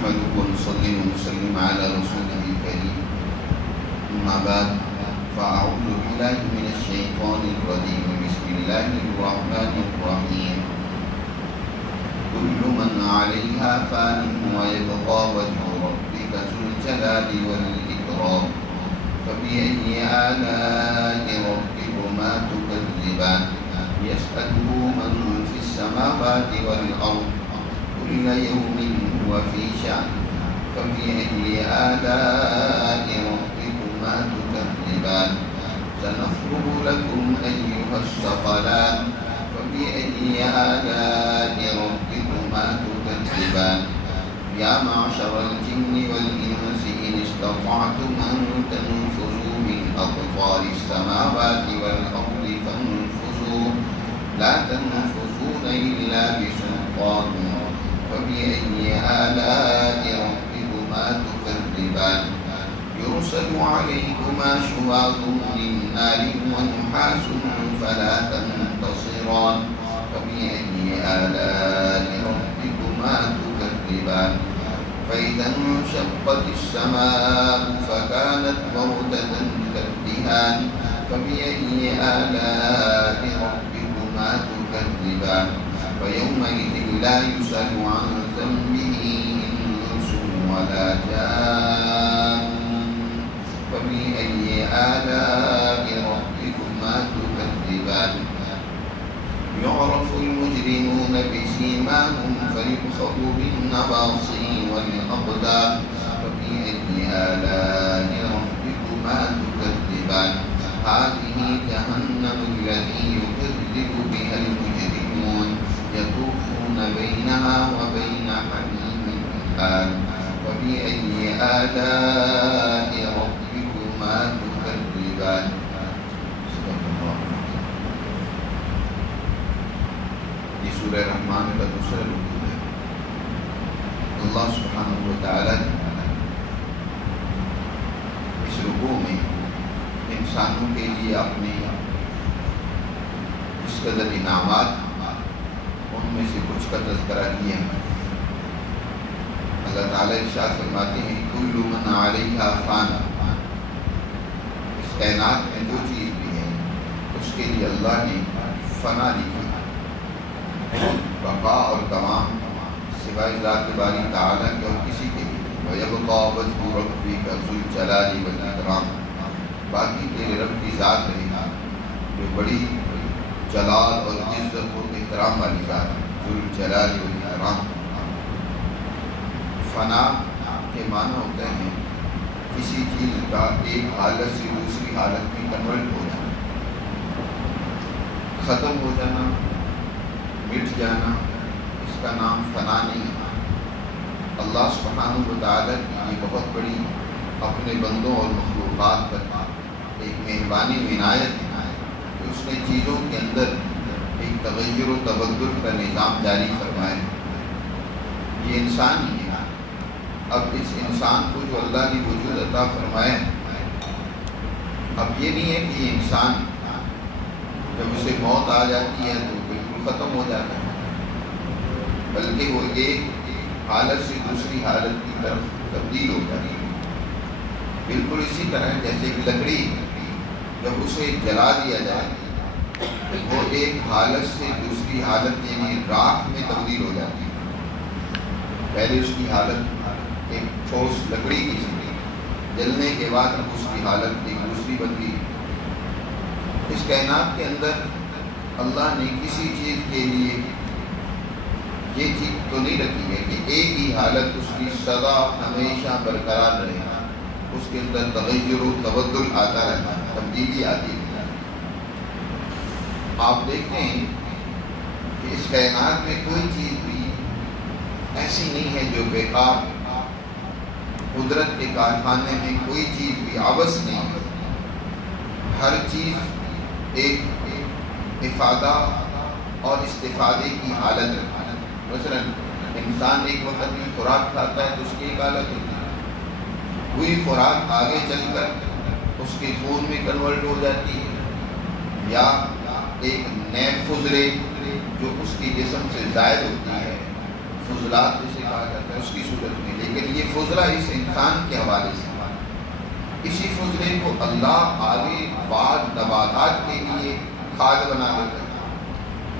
نحمده ونصلي ونسلم على رسوله الكريم أما بعد فأعوذ بالله من الشيطان الرجيم بسم الله الرحمن الرحيم كل من عليها فان ويبقى وجه ربك ذو الجلال والإكرام فبأي آلاء ربكما تكذبان يسأله من في السماوات والأرض كل يوم هو في شأن فبأي آلاء ربكما تكذبان سنفرغ لكم أيها الثقلان فبأي آلاء ربكما تكذبان يا معشر الجن والإنس إن استطعتم أن تنفذوا من أقطار السماوات والأرض فانفذوا لا تنفذون إلا بسلطان فبأي آلاء ربكما تكذبان يرسل عليكما شواظ من نار ونحاس فلا تنتصران فبأي آلاء ربكما تكذبان فإذا انشقت السماء فكانت وردة كالدهان فبأي آلاء ربكما تكذبان فيومئذ لا يسأل عن ذنبه إنس ولا جان فبأي آلاء ربكما تكذبان يعرف المجرمون بسيماهم فيؤخذ بالنواصي والأقدام فبأي آلاء ربكما تكذبان هذه جهنم التي يكذب بها المجرمون يطوفون بينها وبين حميم آن فبأي آلاء ربكما تكذبان. یہ سورہ رحمان کا دوسرا رکوع ہے. اللہ سبحانہ و تعالیٰ نے اس رکوع میں انسانوں کے لیے اپنے اس قدر انعامات ان میں سے کچھ کا تذکرہ کیا. اللہ تعالیٰ ارشاد فرماتے ہیں کل من علیہا فان. اس کائنات میں جو چیز بھی ہے اس کے لیے اللہ نے فنا لکھی. بقا اور تمام سوائے ذات باری تعالیٰ کے اور کسی کے لیے. وَيَبْقَى وَجْهُ رَبِّكَ ذُو الْجَلَالِ وَالْإِكْرَامِ. باقی تیرے رب کی ذات رہے گا جو بڑی جلال اور عزت اور احترام والی ذات ہے. ذو الجلال والاکرام. فنا کے معنی ہوتے ہیں کسی چیز کا ایک حالت سے دوسری حالت میں کنورٹ ہو جانا, ختم ہو جانا, مٹ جانا. اس کا نام فنا نہیں ہے. اللہ سبحانہ و تعالیٰ کی یہ بہت بڑی اپنے بندوں اور مخلوقات پر ایک مہربانی و عنایت ہے کہ اس نے چیزوں کے اندر ایک تغیر و تبدل کا نظام جاری فرمایا. یہ انسان ہی ہے. اب اس انسان کو جو اللہ نے وجود عطا فرمایا, اب یہ نہیں ہے کہ یہ انسان جب اسے موت آ جاتی ہے تو بالکل ختم ہو جاتا ہے, بلکہ وہ ایک حالت سے دوسری حالت کی طرف تبدیل ہو جاتی ہے. بالکل اسی طرح جیسے کہ لکڑی جب اسے جلا دیا جائے وہ ایک حالت سے دوسری حالت یعنی راکھ میں تبدیل ہو جاتی ہے. پہلے اس کی حالت ایک ٹھوس لکڑی کی تھی, جلنے کے بعد اب اس کی حالت ایک دوسری بن گئی. اس کائنات کے اندر اللہ نے کسی چیز کے لیے یہ چیز تو نہیں رکھی ہے کہ ایک ہی حالت اس کی سدا ہمیشہ برقرار رہے. اس کے اندر تغیر و تبدل آتا رہتا ہے, تبدیلی آتی رہتی ہے. آپ دیکھتے ہیں کہ اس کائنات میں کوئی چیز بھی ایسی نہیں ہے جو بیکار. قدرت کے کارخانے میں کوئی چیز بھی عبث نہیں ہے. ہر چیز ایک افادہ اور استفادے کی حالت رکھتا ہے. مثلا انسان ایک وقت میں خوراک کھاتا ہے تو اس کی ایک حالت ہوتی ہے. وہی خوراک آگے چل کر اس کے خون میں کنورٹ ہو جاتی ہے, یا ایک نئے فضلے جو اس کے جسم سے زائد ہوتی ہے, فضلات جسے کہا جاتا ہے اس کی صورت میں، لیکن یہ فضلہ اس انسان کے حوالے سے، اسی فضلے کو اللہ آگے بعض نباتات کے لیے کھاد بنا دیتا ہے۔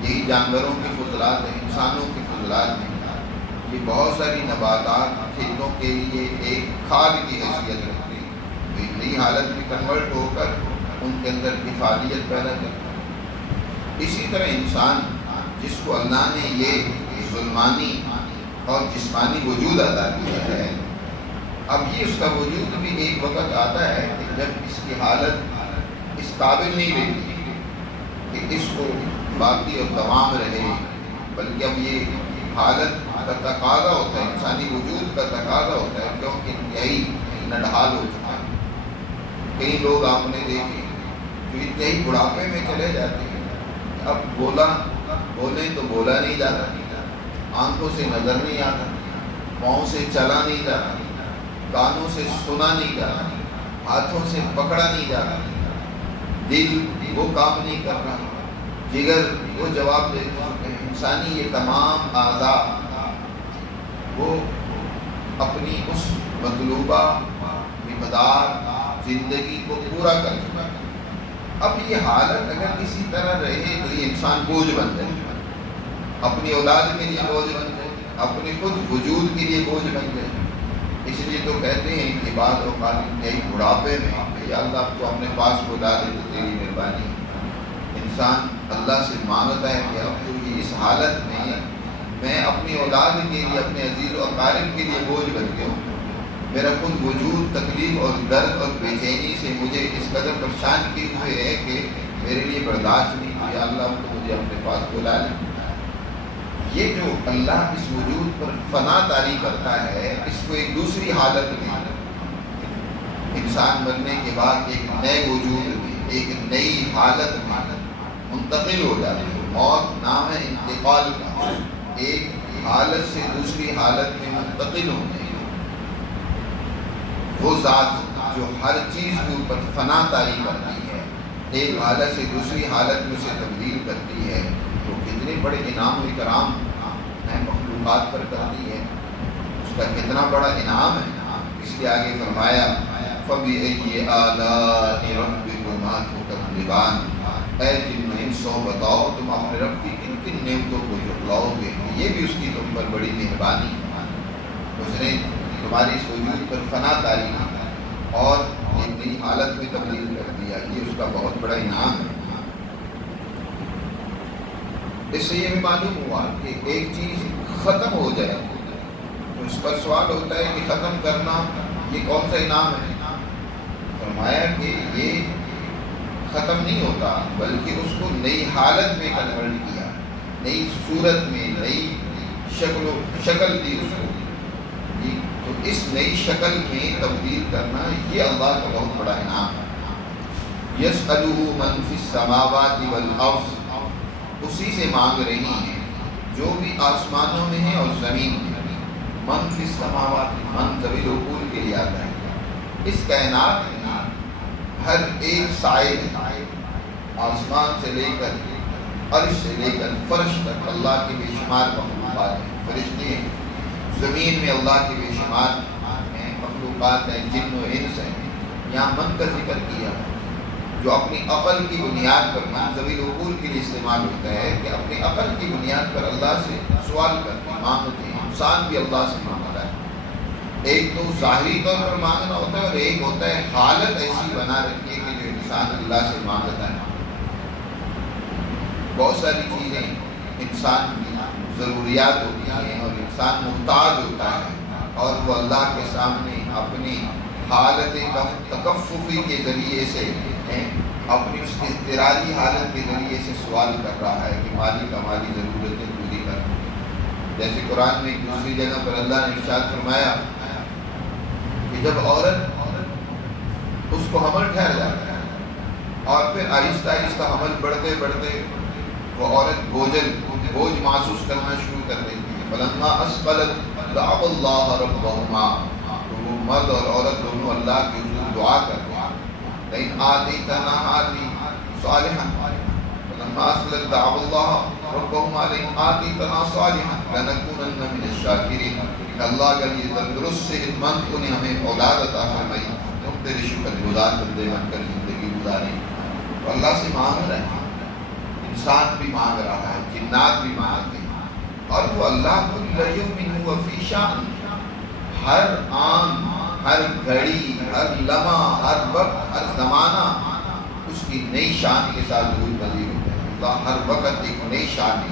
یہی جانوروں کے فضلات ہیں، انسانوں کے فضلات ہیں، یہ بہت ساری نباتات کھیتوں کے لیے ایک کھاد کی حیثیت رکھتے ہیں، ایک نئی حالت میں کنورٹ ہو کر ان کے اندر افادیت پیدا کرتا ہے۔ اسی طرح انسان جس کو اللہ نے یہ ظلمانی اور جسمانی وجود عطا کیا ہے، اب یہ اس کا وجود بھی ایک وقت آتا ہے کہ جب اس کی حالت اس قابل نہیں رہتی کہ اس کو باقی اور دوام رہے، بلکہ اب یہ حالت کا تقاضا ہوتا ہے، انسانی وجود کا تقاضا ہوتا ہے، کیونکہ انتہائی نڈھال ہو چکا ہے۔ کئی لوگ آپ نے دیکھے جو انتہائی بڑھاپے میں چلے جاتے ہیں، اب بولیں تو بولا نہیں جاتا، آنکھوں سے نظر نہیں آتا، پاؤں سے چلا نہیں جاتا، کانوں سے سنا نہیں جاتا، ہاتھوں سے پکڑا نہیں جاتا، دل وہ کام نہیں کر رہا، جگر وہ جواب دے چکے ہیں۔ انسانی یہ تمام اعضاء وہ اپنی اس مطلوبہ مقدار زندگی کو پورا کر چکا ہے۔ اب یہ حالت اگر کسی طرح رہے تو یہ انسان بوجھ بن جائے، اپنی اولاد کے لیے بوجھ بن جائے، اپنے خود وجود کے لیے بوجھ بن جائے۔ اس لیے تو کہتے ہیں کہ بعض اوقات انتہائی بڑھاپے میں یا اللہ تو اپنے پاس بلا دے تو تیری مہربانی، انسان اللہ سے مانگتا ہے کہ اب تو یہ اس حالت میں اپنی اولاد کے لیے، اپنے عزیز و اقارب کے لیے بوجھ بن گیا ہوں، میرا خود وجود تکلیف اور درد اور بے چینی سے مجھے اس قدر پریشان کیے ہوئے ہے کہ میرے لیے برداشت نہیں، تو یا اللہ تو مجھے اپنے پاس بلا لیں۔ یہ جو اللہ اس وجود پر فنا طاری کرتا ہے، اس کو ایک دوسری حالت میں انسان مرنے کے بعد ایک نئے وجود میں، ایک نئی حالت میں منتقل ہو جاتا ہے۔ موت نام ہے انتقال کا، ایک حالت سے دوسری حالت میں منتقل ہونے۔ وہ ذات جو ہر چیز کے اوپر فنا طاری کرتی ہے، ایک حالت سے دوسری حالت میں اسے تبدیل کرتی ہے، وہ کتنے بڑے انعام و اکرام مخلوقات پر کرتی ہے، اس کا کتنا بڑا انعام ہے۔ اس لیے آگے فرمایا فَبِأَيِّ آلَاءِ رَبِّكُمَا تُكَذِّبَانِ، اے جن و انسوں بتاؤ تم اپنے رب کی کن کن نعمتوں کو جھٹلاؤ گے، یہ بھی اس کی تم پر بڑی مہربانی ہے۔ اس نے تمہاری اس وجود پر فنا طاری کی اور ایک نئی حالت میں تبدیل کر دیا، یہ اس کا بہت بڑا انعام ہے۔ اس سے یہ بھی معلوم ہوا کہ ایک چیز ختم ہو جائے تو اس پر سوال ہوتا ہے کہ ختم کرنا یہ کون سا انعام ہے؟ فرمایا کہ یہ ختم نہیں ہوتا، بلکہ اس کو نئی حالت میں کنورٹ کیا، نئی صورت میں، نئی شکل دی اس کو، تو اس نئی شکل میں تبدیل کرنا یہ اللہ کا بہت بڑا انعام ہے۔ یسألہ من فی السماوات والارض، اسی سے مانگ رہی ہیں جو بھی آسمانوں میں ہے اور زمین میں۔ من فی السماوات، من ذوی العقول کے لیے آتا ہے۔ اس کائنات میں ہر ایک سائل ہے، آسمان سے لے کر عرش سے لے کر فرش تک اللہ کے بے شمار مخلوقات ہیں، فرشتے ہیں، زمین میں اللہ کے بے شمار مخلوقات ہیں، جن و انس ہیں۔ یہاں من کا ذکر کیا جو اپنی عقل کی بنیاد پر، من ذوی العقول کے لیے استعمال ہوتا ہے کہ اپنی عقل کی بنیاد پر اللہ سے سوال کرتے ہیں، مانگتے ہیں۔ انسان بھی اللہ سے مانگتا ہے، ایک تو ظاہری طور پر مانگنا ہوتا ہے اور ایک ہوتا ہے حالت ایسی بنا رکھیے کہ جو انسان اللہ سے مانگتا ہے۔ بہت ساری چیزیں انسان کی ضروریات ہوتی ہیں اور انسان محتاج ہوتا ہے، اور وہ اللہ کے سامنے اپنی حالت تکففی کے ذریعے سے، اپنی اس اضطراری حالت کے ذریعے سے سوال کر رہا ہے کہ مالک ہماری ضرورتیں پوری کر۔ جیسے قرآن میں ایک دوسری جگہ پر اللہ نے ارشاد فرمایا کہ جب عورت اس کو حمل ٹھہر جاتا ہے اور پھر آہستہ آہستہ حمل بڑھتے بڑھتے وہ عورت بوجھ محسوس کرنا شروع کر دیتی ہے، فلما اثقلت دعوا اللہ ربہما، تو وہ مرد اور عورت دونوں اللہ کے حضور دعا کرتے ہیں، لئن آتیتنا هذه صالحا، فلما اثقلت دعوا اللہ ربهم عليهم آتيتنا صالحا لنكونن من الشاكرين. اللہ اگر یہ تندرست صحت مند تو نے ہمیں اولاد عطا فرمائی تو ہم تیرے شکر گزار بندے بن کر زندگی گزاریں. تو اللہ سے مانگ رہے ہیں، انسان بھی مانگ رہا ہے، جنات بھی مانگ رہے ہیں، اور وہ اللہ کل یوم هو فی شان، ہر آن، ہر گھڑی، ہر لمحہ، ہر وقت، ہر زمانہ اس کی نئی شان کے ساتھ ظہور پذیر ہوتا ہے. اللہ ہر وقت ایک نئی شان ہے.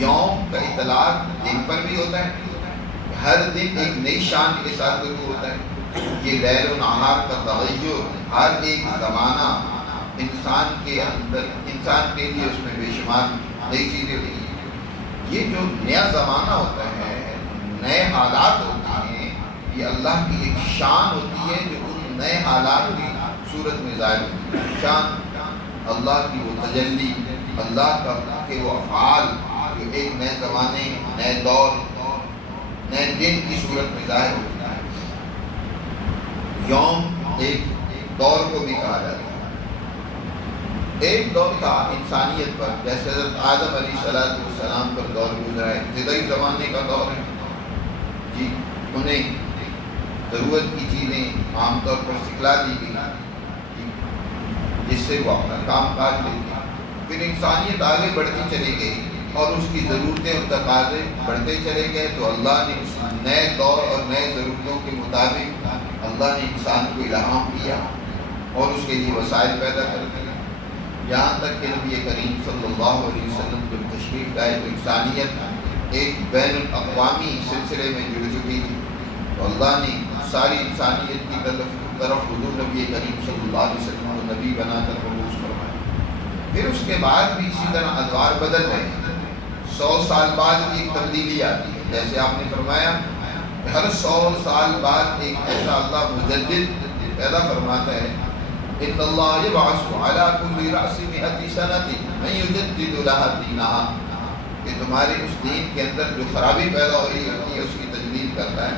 یوم کا اطلاق دن پر بھی ہوتا ہے، ہر دن ایک نئی شان کے ساتھ ظہور ہوتا ہے. یہ لیل و نہار کا تغیر، ہر ایک زمانہ انسان کے اندر، انسان کے لیے اس میں بے شمار نئی چیزیں ہوتی ہیں. یہ جو نیا زمانہ ہوتا ہے، نئے حالات ہوتے ہیں، یہ اللہ کی ایک شان ہوتی ہے جو ان نئے حالات کی صورت میں ظاہر ہوتی ہے. شان اللہ کی وہ تجلی، اللہ کا کہ وہ افعال جو ایک نئے زمانے، نئے دور، نئے دن کی صورت میں ظاہر ہوتا ہے. یوم ایک دور کو بھی کہا جاتا ہے. ایک دور تھا انسانیت پر، جیسے حضرت آدم علیہ السلام پر دور گزرا ہے، ابتدائی زمانے کا دور ہے جی. انہیں ضرورت کی چیزیں عام طور پر سکھلا دی گئی جس سے وہ اپنا کام کاج لیتے. پھر انسانیت آگے بڑھتی چلی گئی اور اس کی ضرورتیں اور تقاضے بڑھتے چلے گئے، تو اللہ نے اس نئے دور اور نئے ضرورتوں کے مطابق اللہ نے انسان کو الہام کیا اور اس کے لیے وسائل پیدا کر دیا. یہاں تک کہ نبی کریم صلی اللہ علیہ وسلم جب تشریف لائے تو انسانیت ایک بین الاقوامی سلسلے میں جڑ چکی تھی. تو اللہ نے ساری انسانیت کی طرف حضور نبی کریم صلی اللہ علیہ وسلم کو نبی بنا کر مبعوث فرمایا. پھر اس کے بعد بھی اسی طرح ادوار بدل رہے ہیں. 100 سال بعد ایک تبدیلی آتی ہے، جیسے آپ نے فرمایا ہر 100 سال بعد ایک ایسا اللہ مجدد پیدا فرماتا ہے. ان اللہ یبعث علی کل رأس 100 سنۃ من یجدد لها دینها، کہ تمہارے اس دین کے اندر جو خرابی پیدا ہو رہی ہوتی ہے اس کی تجدید کرتا ہے.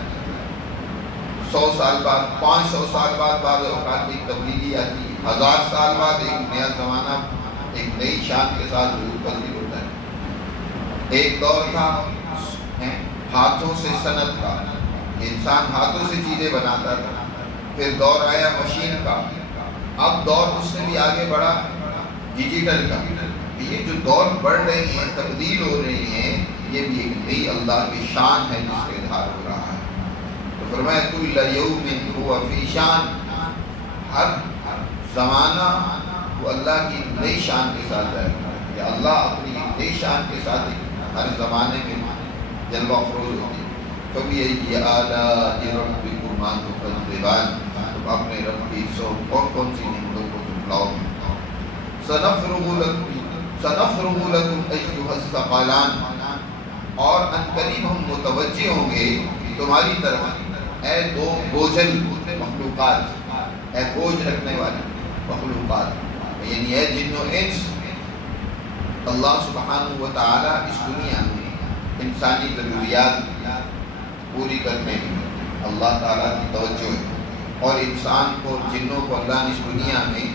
100 سال بعد، 500 سال بعد بعض اوقات ایک تبدیلی آتی ہے. 1000 سال بعد ایک نیا زمانہ ایک نئی شان کے ساتھ ظہور پذیر ہوتا ہے. ایک دور تھا ہاتھوں سے صنعت کا، انسان ہاتھوں سے چیزیں بناتا تھا. پھر دور آیا مشین کا. اب دور اس سے بھی آگے بڑھا ڈیجیٹل کا. یہ جو دور بڑھ رہے ہیں، تبدیل ہو رہی ہیں، یہ بھی ایک نئی اللہ کی شان ہے جس کا اظہار ہو رہا ہے. تو فرمایا کل یوم هو فی شان، ہر زمانہ وہ اللہ کی نئی شان کے ساتھ ہے کہ اللہ اپنی نئی شان کے ساتھ ہر زمانے میں جلوہ افروز ہوتی ہے. فبأي آلاء ربكما تكذبان، تم اپنے رب کی اور کون سی نعمتوں کو جھٹلاؤ گے. سنفرغ لكم أيها الثقلان، اور عنقریب ہم متوجہ ہوں گے تمہاری طرف اے دو بوجھل مخلوقات، اے بوجھ رکھنے والی مخلوقات، یعنی اے جن و انس. اللہ سبحانہ و تعالیٰ اس دنیا میں انسانی ضروریات پوری کرنے میں اللہ تعالیٰ کی توجہ ہے، اور انسان کو، جنوں کو اللہ نے اس دنیا میں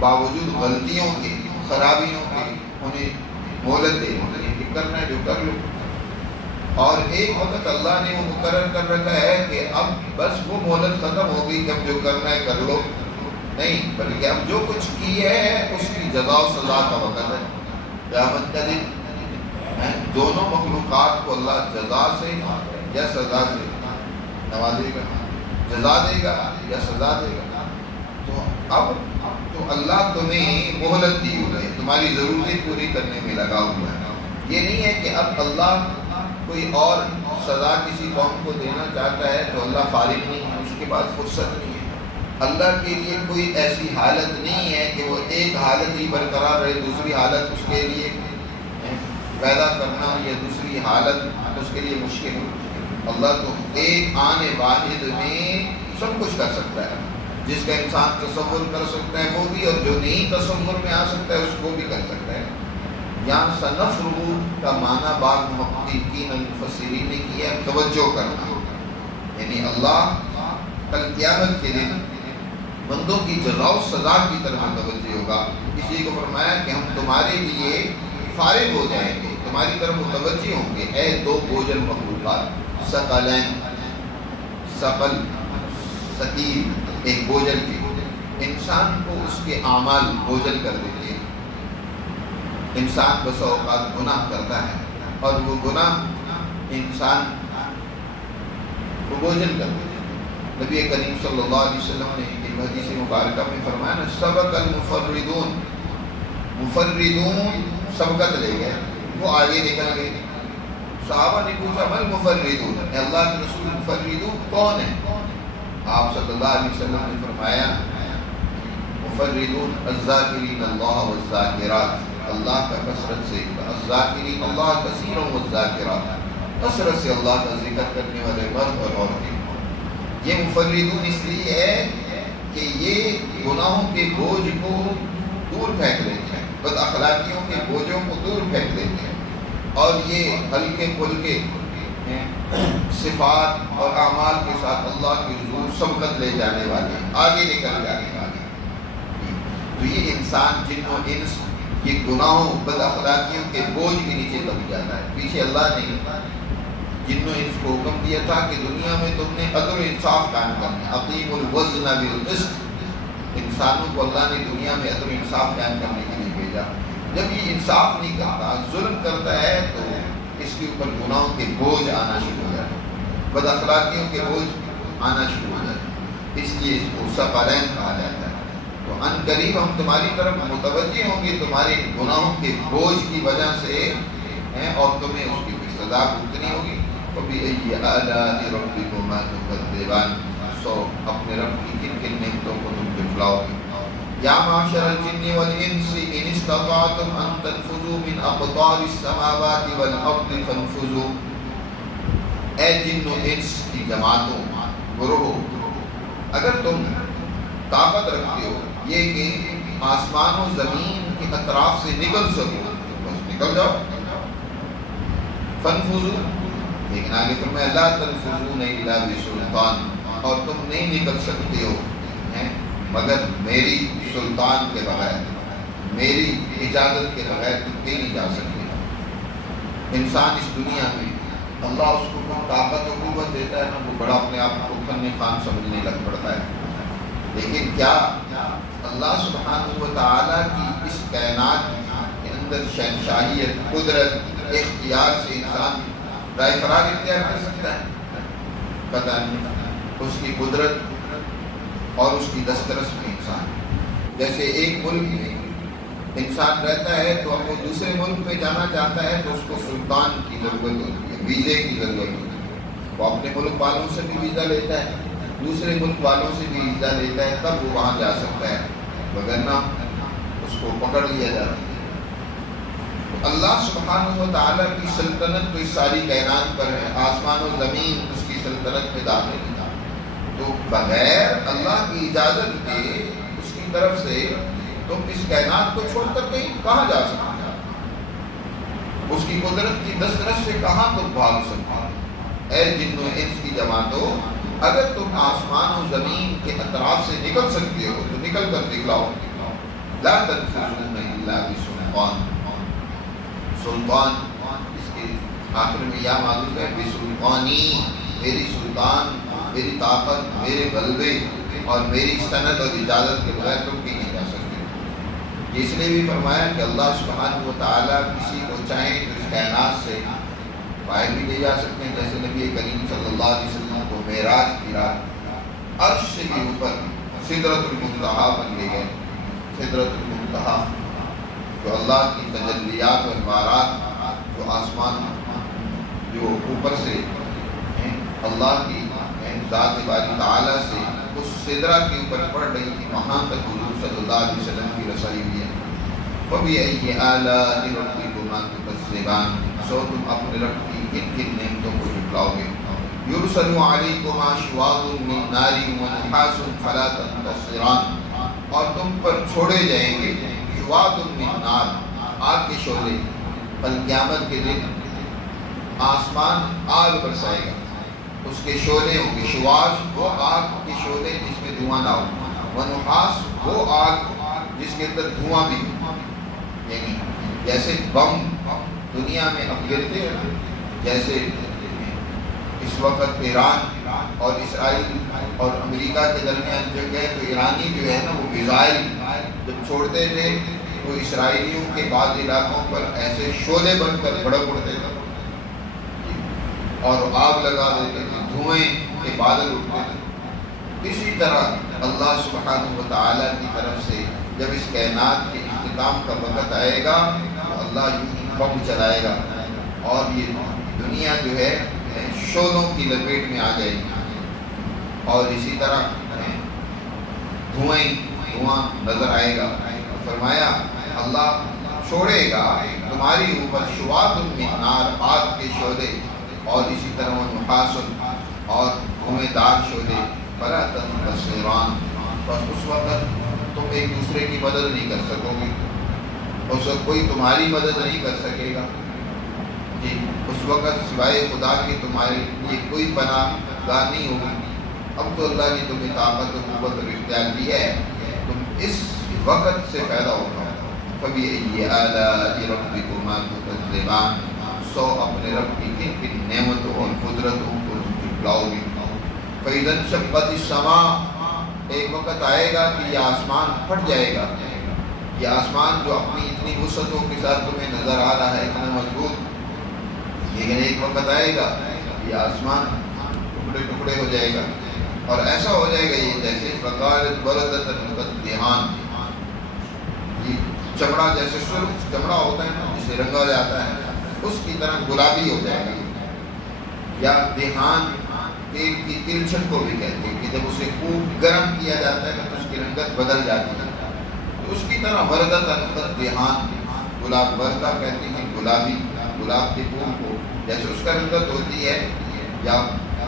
باوجود غلطیوں کے، خرابیوں کے انہیں مہلت دے کہ کرنا ہے جو کر لو. اور ایک وقت اللہ نے وہ مقرر کر رکھا ہے کہ اب بس وہ مہلت ختم ہو گئی، جب جو کرنا ہے کر لو. نہیں، بلکہ اب جو کچھ کیے ہے اس کی جزا و سزا کا وقت ہے. قیامت کا دن دونوں مخلوقات کو اللہ جزا سے یا سزا سے نوازے گا، جزا دے گا یا سزا دے گا. تو اب تو اللہ تمہیں مہلت دی ہوئی ہے، تمہاری ضرورتیں پوری کرنے میں لگا ہوا ہے. یہ نہیں ہے کہ اب اللہ کوئی اور سزا کسی قوم کو دینا چاہتا ہے تو اللہ فارغ نہیں ہے، اس کے پاس فرصت نہیں ہے. اللہ کے لیے کوئی ایسی حالت نہیں ہے کہ وہ ایک حالت ہی برقرار رہے، دوسری حالت اس کے لیے پیدا کرنا یا دوسری حالت اس کے لیے مشکل ہو. اللہ تو ایک آنے واحد میں سب کچھ کر سکتا ہے. جس کا انسان تصور کر سکتا ہے وہ بھی، اور جو نہیں تصور میں آ سکتا ہے اس کو بھی کر سکتا ہے. یہاں سنفرغ کا معنی بعض محققین المفسرین نے کیا توجہ کرنا، یعنی اللہ کل قیامت کے دن بندوں کی جزا و سزا کی طرف متوجہ ہوگا. اسی کو فرمایا کہ ہم تمہارے لیے فارغ ہو جائیں گے، تمہاری طرف متوجہ ہوں گے، اے دو بوجھل مخلوقات، ثقلین، ثقل ثقیل، ایک بوجھل کے، انسان کو اس کے اعمال بوجھل کر دیتے ہیں۔ انسان بس اوقات گناہ کرتا ہے اور وہ گناہ انسان کو بوجھل کر دیتے ہیں۔ نبی کریم صلی اللہ علیہ وسلم نے ایک حدیث مبارکہ میں فرمایا نا، سبق المفردون، مفردون سبقت لے گئے، وہ آگے نکل گئے۔ صحابہ نے پوچھا مل مفردون، اے اللہ کے رسول مفردون کون ہیں؟ آپ صلی اللہ علیہ وسلم نے فرمایا مفردون الذاکرین اللہ والذاکرات، اللہ کا کثرت سے، الذاکرین اللہ کثیر والذاکرات، کثرت سے اللہ کا ذکر کرنے والے مرد اور عورتیں۔ یہ مفردون اس لیے ہے کہ یہ گناہوں کے بوجھ کو دور پھینک دیتے ہیں، بد اخلاقیوں کے بوجھوں کو دور پھینک دیتے ہیں، اور یہ ہلکے پھلکے صفات اور اعمال کے ساتھ اللہ کی حضور سبقت لے جانے والے، آگے نکل جانے والے۔ تو یہ انسان جن و انس یہ گناہوں بد اخلاقیوں کے بوجھ کے نیچے دب جاتا ہے۔ پیچھے اللہ نے جن و انس کو حکم دیا تھا کہ دنیا میں تم نے عدل و انصاف قائم کرنا، اقیم الوزن بالقسط، انسانوں کو اللہ نے دنیا میں عدل و انصاف قائم کرنے کے لیے بھیجا۔ جب یہ انصاف نہیں کرتا، ظلم کرتا ہے، تو اس کے اوپر گناہوں کے بوجھ آنا شروع ہو جاتے ہیں، بد اخلاقیوں کے بوجھ آنا شروع ہو جاتے ہیں، اس لیے اس کو ثقلین کہا جاتا ہے۔ تو ان قریب ہم تمہاری طرف متوجہ ہوں گے تمہارے گناہوں کے بوجھ کی وجہ سے، اور تمہیں اس کی سزا بھگتنی ہوگی۔ فَبِأَيِّ آلَاءِ رَبِّكُمَا تُكَذِّبَانِ، سو اپنے رب کی کن کن نعمتوں کو تم جھٹلاؤ گے۔ یا معشر الجن والانس ان استطعتم ان تنفذوا من اقطار السماوات والارض فانفذوا، اے جن و انس کی جماعتوں، گروہوں، اگر تم طاقت رکھتے ہو یہ کہ آسمان و زمین کے اطراف سے نکل سکو، بس نکل جاؤ۔ فانفذوا، لیکن آگے فرمایا لا تنفذون الا بسلطان، اور تم نہیں نکل سکتے ہو مگر میری سلطان کے بغیر، میری اجازت کے بغیر تم کہیں نہیں جا سکتے۔ انسان اس دنیا میں اللہ اس کو طاقت و قوت دیتا ہے نا، وہ بڑا اپنے آپ کو فن خان سمجھنے لگ پڑتا ہے، لیکن کیا اللہ سبحانہ و تعالیٰ کی اس کائنات کے اندر شہنشاہیت، قدرت، اختیار سے انسان رائے فرار اختیار کر سکتا ہے؟ پتہ نہیں۔ اس کی قدرت اور اس کی دسترس میں انسان، جیسے ایک ملک میں انسان رہتا ہے تو اب وہ دوسرے ملک میں جانا چاہتا ہے تو اس کو سلطان کی ضرورت ہوتی ہے، ویزے کی ضرورت ہوتی ہے۔ وہ اپنے ملک والوں سے بھی ویزا لیتا ہے، دوسرے ملک والوں سے بھی ویزا لیتا ہے، تب وہ وہاں جا سکتا ہے، وگرنہ اس کو پکڑ لیا جاتا ہے۔ اللہ سبحانہ و تعالیٰ کی سلطنت تو اس ساری کائنات پر ہے، آسمان و زمین اس کی سلطنت میں داخل ہے، تو بغیر اللہ کی اجازت کے اس کی طرف سے تم اس کائنات کو چھوڑ کر کہیں کہاں جا سکتے ہو؟ اس کی قدرت کی دسترس سے کہاں تم بھاگ سکتے ہو؟ اے جن و انس کی جماعتوں، اگر تم آسمان و زمین کے اطراف سے نکل سکتے ہو تو نکل کر دکھلاؤ۔ لا تنفذون الا بسلطان، سلطان اس کے آخر میں یا معلوم ہے بسلطانی، میری سلطان، میری طاقت، میرے غلبے اور میری سند اور اجازت کے بغیر تم کہیں نہیں جا سکتے۔ اس نے بھی فرمایا کہ اللہ سبحانہ و تعالیٰ کسی کو چاہیں تو اس کائنات سے باہر بھی لے جا سکتے ہیں، جیسے نبی کریم صلی اللہ علیہ وسلم کو معراج کی رات عرش سے بھی اوپر سدرۃ المنتہا پر لے گئے۔ سدرۃ المنتہا جو اللہ کی تجلیات و انوارات جو آسمان جو اوپر سے اللہ کی ذات باری تعالیٰ سے اس سدرہ کے اوپر پڑ رہی تھی، وہاں تک حضور صلی اللہ علیہ وسلم کی رسائی ہوئی ہے۔ فَبِأَيِّ آلَاءِ رَبِّكُمَا تُكَذِّبَانِ، سو تم اپنے رب کی کن کن نعمتوں کو جھٹلاؤ گے۔ يُرْسَلُ عَلَيْكُمَا شِوَاظٌ مِّن نَارٍ وَنُحَاسٌ فَلَا تَنتَصِرَانِ، اور تم پر چھوڑے جائیں گے شِوَاظٌ مِّن نار، آگ کے شعلے۔ کل قیامت کے دن آسمان آگ برسائے گا، اس کے شعلے ہوں گے۔ شواظ وہ آگ کے شعلے جس میں دھواں نہ ہو، ونحاس وہ آگ جس کے اندر دھواں بھی ہو، یعنی جیسے بم دنیا میں اب گرتے ہیں، جیسے اس وقت ایران اور اسرائیل اور امریکہ کے درمیان جنگ ہے، تو ایرانی جو ہے نا وہ میزائل جب چھوڑتے تھے تو اسرائیلیوں کے بعض علاقوں پر ایسے شعلے بن کر بھڑک اڑتے تھے اور آگ لگا دیتے تھے، دھوئیں کے بادل اٹھتے تھے۔ اسی طرح اللہ سبحانہ و تعالیٰ کی طرف سے جب اس کائنات کے اختتام کا وقت آئے گا تو اللہ یوں بم چلائے گا اور یہ دنیا جو ہے شعلوں کی لپیٹ میں آ جائے گی، اور اسی طرح دھواں نظر آئے گا۔ فرمایا اللہ چھوڑے گا تمہاری اوپر شواظ من نار، آگ کے شعلے، اور اسی طرح نحاس اور دھویں دار شعلے، فلا تنتصران، بس اس وقت تم ایک دوسرے کی مدد نہیں کر سکو گے، اس وقت کوئی تمہاری مدد نہیں کر سکے گا جی، اس وقت سوائے خدا کے تمہارے لیے کوئی پناہ گاہ نہیں ہوگی۔ اب تو اللہ نے تمہیں طاقت و قوت اور اختیار دی ہے، تم اس وقت سے پیدا ہوگا۔ فَبِأَيِّ آلَاءِ رَبِّكُمَا تُكَذِّبَانِ، سو اپنے رب کی کن کن نعمتوں اور قدرتوں کو تم جھٹلاؤ گے۔ فَإِذَا انشَقَّتِ السَّمَاءُ، ایک وقت آئے گا کہ یہ آسمان پھٹ جائے گا، یہ آسمان جو اپنی اتنی وسعتوں کے ساتھ تمہیں نظر آ رہا ہے اتنا مضبوط، لیکن ایک وقت آئے گا یہ آسمان ٹکڑے ٹکڑے ہو جائے گا، اور ایسا ہو جائے گا یہ جیسے فقالت بردۃ الدہان، یہ چمڑا جیسے سرخ چمڑا ہوتا ہے نا جسے رنگا جاتا ہے اس کی طرح گلابی ہو جائے گا، یا دہان تیل کی تلچھٹ کو بھی کہتے ہیں کہ جب اسے خوب گرم کیا جاتا ہے تو اس کی رنگت بدل جاتی ہے، تو اس کی طرح بردۃ الدہان، گلاب وردہ کہتے ہیں گلابی، گلاب کے پھول کو جیسے اس کا رنگت ہوتی ہے یا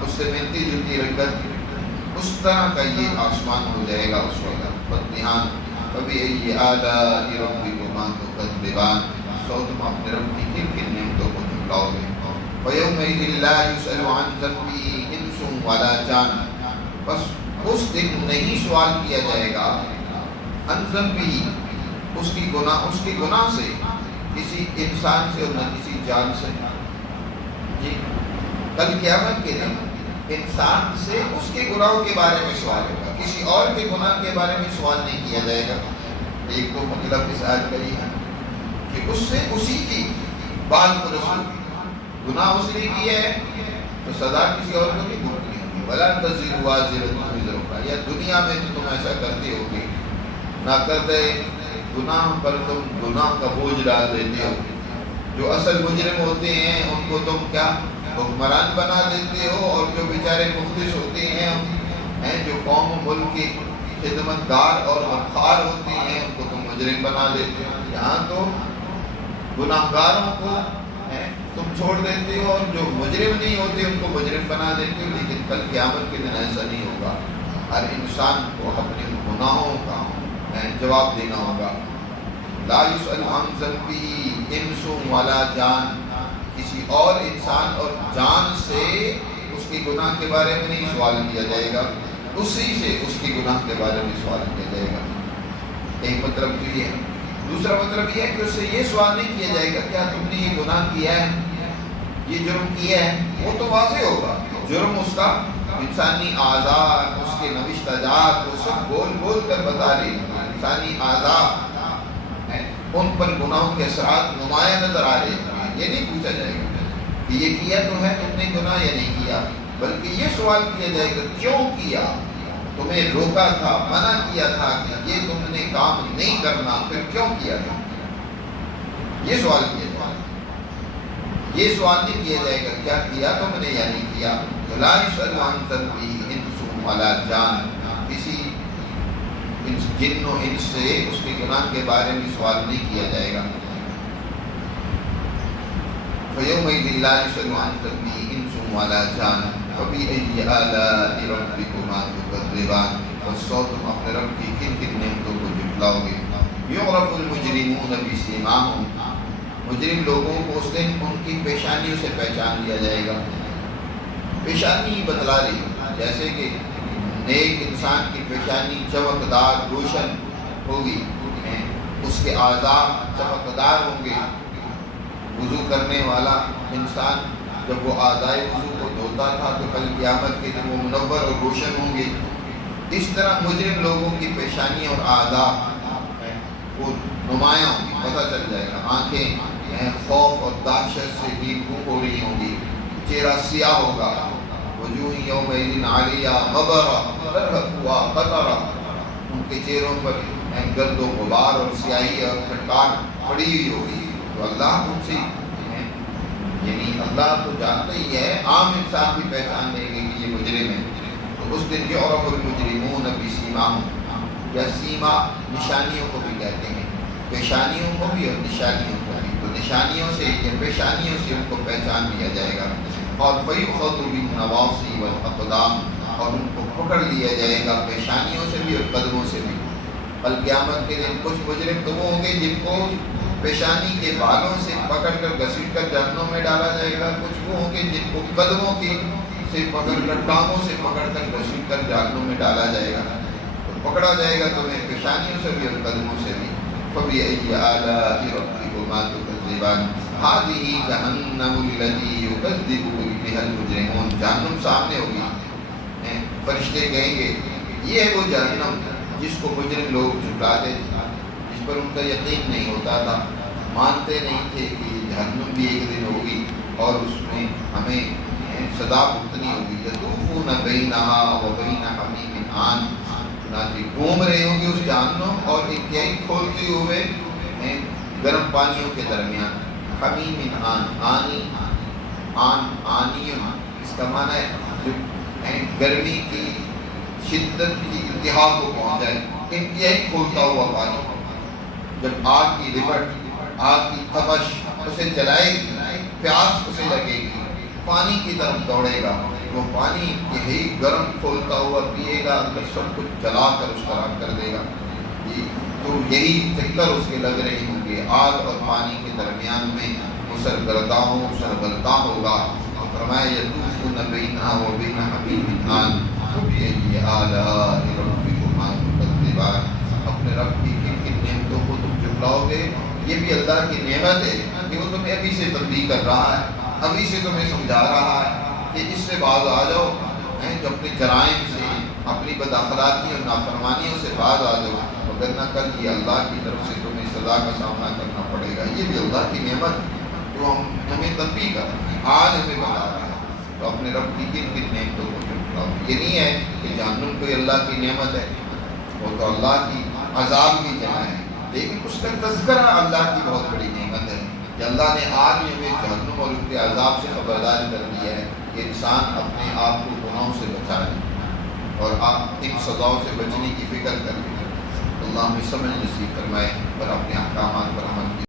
اس سے ملتی جلتی رنگت، اس طرح کا یہ آسمان ہو جائے گا اس وقت۔ بدہان فَبِأَيِّ آلَاءِ رَبِّكُمَا تُكَذِّبَانِ، سو تم اپنے رب کی کن کن نعمتوں کو جھٹلاؤ گے۔ فَيَوْمَئِذٍ لَا يُسْأَلُ عَنْ ذَنبِهِ إِنسٌ وَلَا جَانٌ، بس اس دن نہیں سوال کیا جائے گا عن ذنبه، اس کی گناہ سے، کسی انسان سے اور نہ کسی جان سے جی۔ کل قیامت کے دن انسان سے اس کے گناہوں کے بارے میں سوال ہوگا، کسی اور کے گناہ کے بارے میں سوال نہیں کیا جائے گا۔ ایک تو مطلب اس آیت کا یہ ہے کہ اس سے اسی کی بال کو رسول، گناہ اس نے کیا ہے تو سزا کسی اور کو نہیں بھگتنی ہوگی۔ وَلَا تَزِرُ وَازِرَةٌ وِزْرَ أُخْرَىٰ، یا دنیا میں تو تم ایسا کرتے ہو کہ نہ کرتے گناہ پر تم گناہ کا بوجھ ڈال دیتے ہو، جو اصل مجرم ہوتے ہیں ان کو تم کیا حکمران بنا دیتے ہو، اور جو بیچارے مخلص ہوتے ہیں جو قوم و ملک کے خدمت گار اور وقار ہوتے ہیں ان کو تم مجرم بنا دیتے ہو۔ یہاں تو گناہ گاروں کو تم چھوڑ دیتے ہو اور جو مجرم نہیں ہوتے ان کو مجرم بنا دیتے ہو، لیکن کل قیامت کے دن ایسا نہیں ہوگا، ہر انسان کو اپنے گناہوں کا جواب دینا ہوگا۔ لا يسأل عن ذنبه انس ولا جان، کسی اور انسان اور جان سے اس کے گناہ کے بارے میں نہیں سوال کیا جائے گا، اسی سے اس کے گناہ کے بارے میں سوال کیا جائے گا۔ ایک مطلب تو یہ ہے۔ دوسرا مطلب یہ ہے کہ اس سے یہ سوال نہیں کیا جائے گا کیا تم نے یہ گناہ کیا ہے، یہ جرم کیا ہے، وہ تو واضح ہوگا جرم اس کا، انسانی اعضاء اس کے نوشتہ جات وہ سب بول بول کر بتا رہی، انسانی اعضاء ان پر گناہوں کے اثرات نمایاں نظر آ رہے ہیں۔ یہ نہیں پوچھا جائے گا کہ یہ کیا تو ہے تم نے گناہ یا نہیں کیا، بلکہ یہ سوال کیا جائے گا کیوں کیا، تمہیں روکا تھا، منع کیا تھا کہ یہ تم نے کام نہیں کرنا، پھر کیوں کیا تھا، یہ سوال کیا جائے گا۔ یہ سوال نہیں کیا جائے گا کیا کیا تم نے یا نہیں کیا۔ لا يسأل عن ذنبه انس ولا جان، کسی جن و انس سے اس کے گناہ کے بارے میں سوال نہیں کیا جائے گا۔ فَيَوْمَئِذٍ لَا يُسْأَلُ عَنْ ذَنبِهِ إِنسٌ وَلَا جَانٌ فَبِأَيِّ آلَاءِ رَبِّكُمَا تُكَذِّبَانِ، بس سو تم اپنے رب کی کن کن نعمتوں کو جھٹلاؤ گے۔ يُعْرَفُ الْمُجْرِمُونَ بِسِيمَاهُمْ، مجرم لوگوں کو اس دن ان کی پیشانیوں سے پہچان لیا جائے گا۔ پیشانی بتلا رہی جیسے کہ نیک انسان کی پیشانی چمکدار روشن ہوگی، اس کے اعضاء چمکدار ہوں گے. وضو کرنے والا انسان جب وہ اعضائے وضو کو دھوتا تھا تو کل قیامت کے دن وہ منور اور روشن ہوں گے. اس طرح مجرم لوگوں کی پیشانی اور اعضاء وہ نمایاں ہوں گی، پتہ چل جائے گا. آنکھیں خوف اور دہشت سے نیل گم ہو رہی ہوں گی، چہرہ سیاہ ہوگا. وجوہ یومئذ عالیہ غبرہ ترہقها قترہ، ان کے چہروں پر گرد و غبار اور سیاہی اور پھٹکار پڑی ہوئی ہوگی. تو اللہ ان سے یعنی اللہ تو جانتا ہی ہے، عام انسان بھی پہچان لیں گے کہ یہ مجرم ہے. تو اس دن یعرف المجرمون بسیماہم، یا سیما نشانیوں کو بھی کہتے ہیں، پیشانیوں کو بھی اور نشانیوں کو بھی. تو نشانیوں سے یا پیشانیوں سے ان کو پہچان لیا جائے گا. اور فیؤخذ بالنواصی والاقدام، اور ان کو پکڑ لیا جائے گا پیشانیوں سے بھی اور قدموں سے بھی. کل قیامت کے دن کچھ مجرم تو وہ ہوں گے جن کو پیشانی کے بالوں سے پکڑ کر گھسیٹ کر جہنم میں ڈالا جائے گا. کچھ وہ ہوں گے جن کو قدموں کے سے پکڑ کر ٹانگوں سے پکڑ کر گھسیٹ کر جہنم میں ڈالا جائے گا. تو پکڑا جائے گا تمہیں پیشانیوں سے بھی اور قدموں سے بھی. فَبِأَيِّ آلَاءِ رَبِّكُمَا تُكَذِّبَانِ هَٰذِهِ جَهَنَّمُ الَّتِي يُكَذِّبُ بِهَا الْمُجْرِمُونَ. جہنم سامنے ہوگی، فرشتے کہیں گے یہ ہے وہ جہنم جس کو مجرم لوگ جھٹلاتے تھے، جس پر ان کا یقین نہیں ہوتا تھا، مانتے نہیں تھے کہ یہ جہنم بھی ایک دن ہوگی اور اس میں ہمیں سزا بھگتنی ہوگی. یطوفون بینہا وبین حمیم آن، چنانچہ گھوم رہے ہوں گے اس جہنم اور انتہائی کھولتے ہوئے گرم پانیوں کے درمیان. حمیم آن، آنی آنی، اس کا معنی ہے جو گرمی کی شدت کی انتہا کو پہنچ جائے، انتہائی کھولتا ہوا پانی. جب آگ کی لپٹ، آگ کی تپش اسے جلائے گی، پیاس اسے لگے گی، پانی کی طرف دوڑے گا. وہ پانی یہی گرم کھولتا ہوا پیے گا، اندر سب کچھ جلا کر اس کا راکھ کر دے گا. تو یہی چکر اس کے لگ رہے ہوں گے. آگ اور پانی کے درمیان میں وہ سرگرداں ہوگا. فرمایا یطوفون بینہا وبین حمیم آن فبأي آلاء ربكما تكذبان. اپنے رب کی کن کن نعمتوں کو تم جھٹلاؤ گے. یہ بھی اللہ کی نعمت ہے کہ وہ تمہیں ابھی سے تنبیہ کر رہا ہے، ابھی سے تمہیں سمجھا رہا ہے کہ اس سے باز آ جاؤ، جو اپنے جرائم سے، اپنی بد اخلاقی اور نافرمانیوں سے باز آ جاؤ، وگرنہ کل یہ اللہ کی طرف سے تمہیں سزا کا سامنا کرنا پڑے گا. یہ بھی اللہ کی نعمت جو ہمیں تنبیہ کر رہا ہے، آج ہمیں بتا رہا ہے. تو اپنے رب کی کن کن نعمتوں کو جھٹلاؤ. یہ نہیں ہے کہ جہنم کوئی اللہ کی نعمت ہے، وہ تو اللہ کی عذاب کی جگہ ہے، لیکن اس کا تذکرہ اللہ کی بہت بڑی نعمت ہے کہ اللہ نے آج ہمیں جہنم اور ان کے عذاب سے خبردار کر دیا ہے کہ انسان اپنے آپ کو گناہوں سے بچا لے اور آپ ان سزاؤں سے بچنے کی فکر کریں. اللہ ہمیں سمجھ نصیب فرمائے اور اپنے احکامات پر عمل